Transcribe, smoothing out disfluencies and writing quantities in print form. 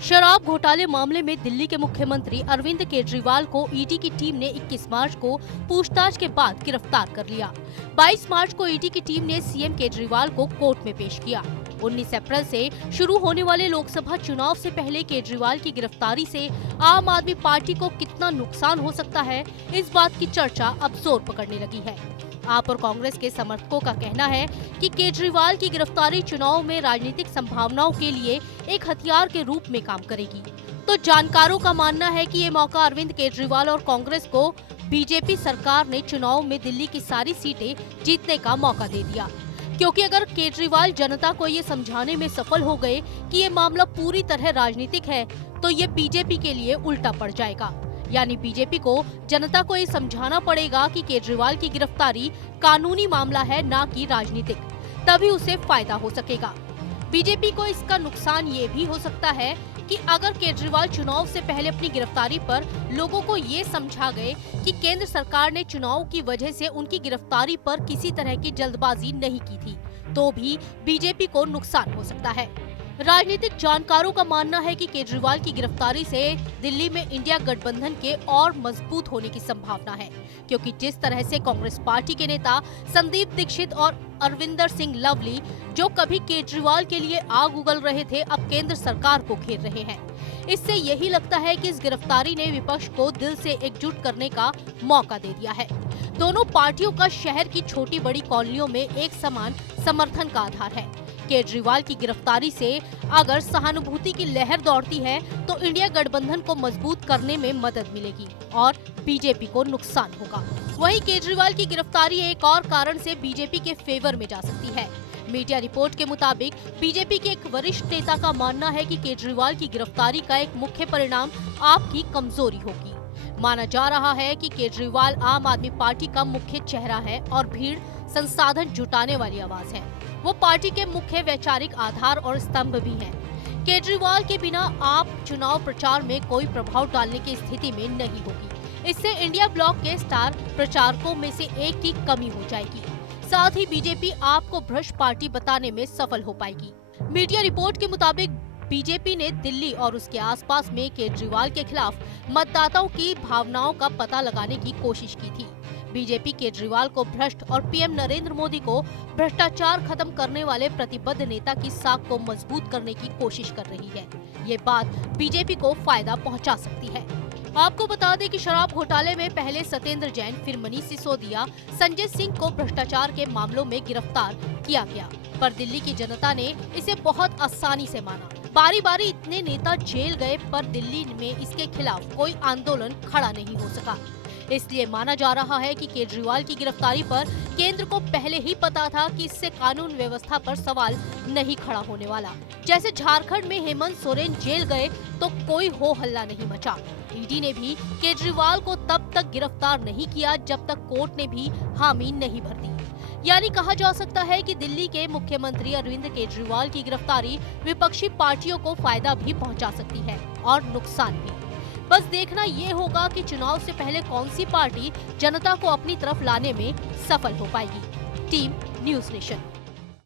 शराब घोटाले मामले में दिल्ली के मुख्यमंत्री अरविंद केजरीवाल को ईडी की टीम ने 21 मार्च को पूछताछ के बाद गिरफ्तार कर लिया। 22 मार्च को ईडी की टीम ने सीएम केजरीवाल को कोर्ट में पेश किया। 19 अप्रैल से शुरू होने वाले लोकसभा चुनाव से पहले केजरीवाल की गिरफ्तारी से आम आदमी पार्टी को कितना नुकसान हो सकता है, इस बात की चर्चा अब जोर पकड़ने लगी है। आप और कांग्रेस के समर्थकों का कहना है कि केजरीवाल की गिरफ्तारी चुनाव में राजनीतिक संभावनाओं के लिए एक हथियार के रूप में काम करेगी। तो जानकारों का मानना है कि ये मौका अरविंद केजरीवाल और कांग्रेस को बीजेपी सरकार ने चुनाव में दिल्ली की सारी सीटें जीतने का मौका दे दिया, क्योंकि अगर केजरीवाल जनता को ये समझाने में सफल हो गए कि ये मामला पूरी तरह राजनीतिक है, तो ये बीजेपी के लिए उल्टा पड़ जाएगा। यानी बीजेपी को जनता को ये समझाना पड़ेगा कि केजरीवाल की गिरफ्तारी कानूनी मामला है, ना कि राजनीतिक, तभी उसे फायदा हो सकेगा। बीजेपी को इसका नुकसान ये भी हो सकता है कि अगर केजरीवाल चुनाव से पहले अपनी गिरफ्तारी पर लोगों को ये समझा गए कि केंद्र सरकार ने चुनाव की वजह से उनकी गिरफ्तारी पर किसी तरह की जल्दबाजी नहीं की थी, तो भी बीजेपी को नुकसान हो सकता है। राजनीतिक जानकारों का मानना है कि केजरीवाल की गिरफ्तारी से दिल्ली में इंडिया गठबंधन के और मजबूत होने की संभावना है, क्योंकि जिस तरह से कांग्रेस पार्टी के नेता संदीप दीक्षित और अरविंदर सिंह लवली, जो कभी केजरीवाल के लिए आग उगल रहे थे, अब केंद्र सरकार को घेर रहे हैं। इससे यही लगता है कि इस गिरफ्तारी ने विपक्ष को दिल से एकजुट करने का मौका दे दिया है। दोनों पार्टियों का शहर की छोटी बड़ी कॉलोनियों में एक समान समर्थन का आधार है। केजरीवाल की गिरफ्तारी से अगर सहानुभूति की लहर दौड़ती है तो इंडिया गठबंधन को मजबूत करने में मदद मिलेगी और बीजेपी को नुकसान होगा। वहीं केजरीवाल की गिरफ्तारी एक और कारण से बीजेपी के फेवर में जा सकती है। मीडिया रिपोर्ट के मुताबिक बीजेपी के एक वरिष्ठ नेता का मानना है कि केजरीवाल की गिरफ्तारी का एक मुख्य परिणाम आपकी कमजोरी होगी। माना जा रहा है कि केजरीवाल आम आदमी पार्टी का मुख्य चेहरा है और भीड़ संसाधन जुटाने वाली आवाज है। वो पार्टी के मुख्य वैचारिक आधार और स्तंभ भी हैं। केजरीवाल के बिना आप चुनाव प्रचार में कोई प्रभाव डालने की स्थिति में नहीं होगी। इससे इंडिया ब्लॉक के स्टार प्रचारकों में से एक की कमी हो जाएगी। साथ ही बीजेपी आपको भ्रष्ट पार्टी बताने में सफल हो पाएगी। मीडिया रिपोर्ट के मुताबिक बीजेपी ने दिल्ली और उसके आसपास में केजरीवाल के खिलाफ मतदाताओं की भावनाओं का पता लगाने की कोशिश की थी। बीजेपी केजरीवाल को भ्रष्ट और पीएम नरेंद्र मोदी को भ्रष्टाचार खत्म करने वाले प्रतिबद्ध नेता की साख को मजबूत करने की कोशिश कर रही है। ये बात बीजेपी को फायदा पहुंचा सकती है। आपको बता दें कि शराब घोटाले में पहले सत्येंद्र जैन, फिर मनीष सिसोदिया, संजय सिंह को भ्रष्टाचार के मामलों में गिरफ्तार किया गया, पर दिल्ली की जनता ने इसे बहुत आसानी से माना। बारी बारी इतने नेता जेल गए, पर दिल्ली में इसके खिलाफ कोई आंदोलन खड़ा नहीं हो सका। इसलिए माना जा रहा है कि केजरीवाल की गिरफ्तारी पर केंद्र को पहले ही पता था कि इससे कानून व्यवस्था पर सवाल नहीं खड़ा होने वाला। जैसे झारखंड में हेमंत सोरेन जेल गए तो कोई हो हल्ला नहीं मचा। ईडी ने भी केजरीवाल को तब तक गिरफ्तार नहीं किया जब तक कोर्ट ने भी हामी नहीं भर दी। यानी कहा जा सकता है कि दिल्ली के मुख्यमंत्री अरविंद केजरीवाल की गिरफ्तारी विपक्षी पार्टियों को फायदा भी पहुंचा सकती है और नुकसान भी। बस देखना ये होगा कि चुनाव से पहले कौन सी पार्टी जनता को अपनी तरफ लाने में सफल हो पाएगी। Team news nation.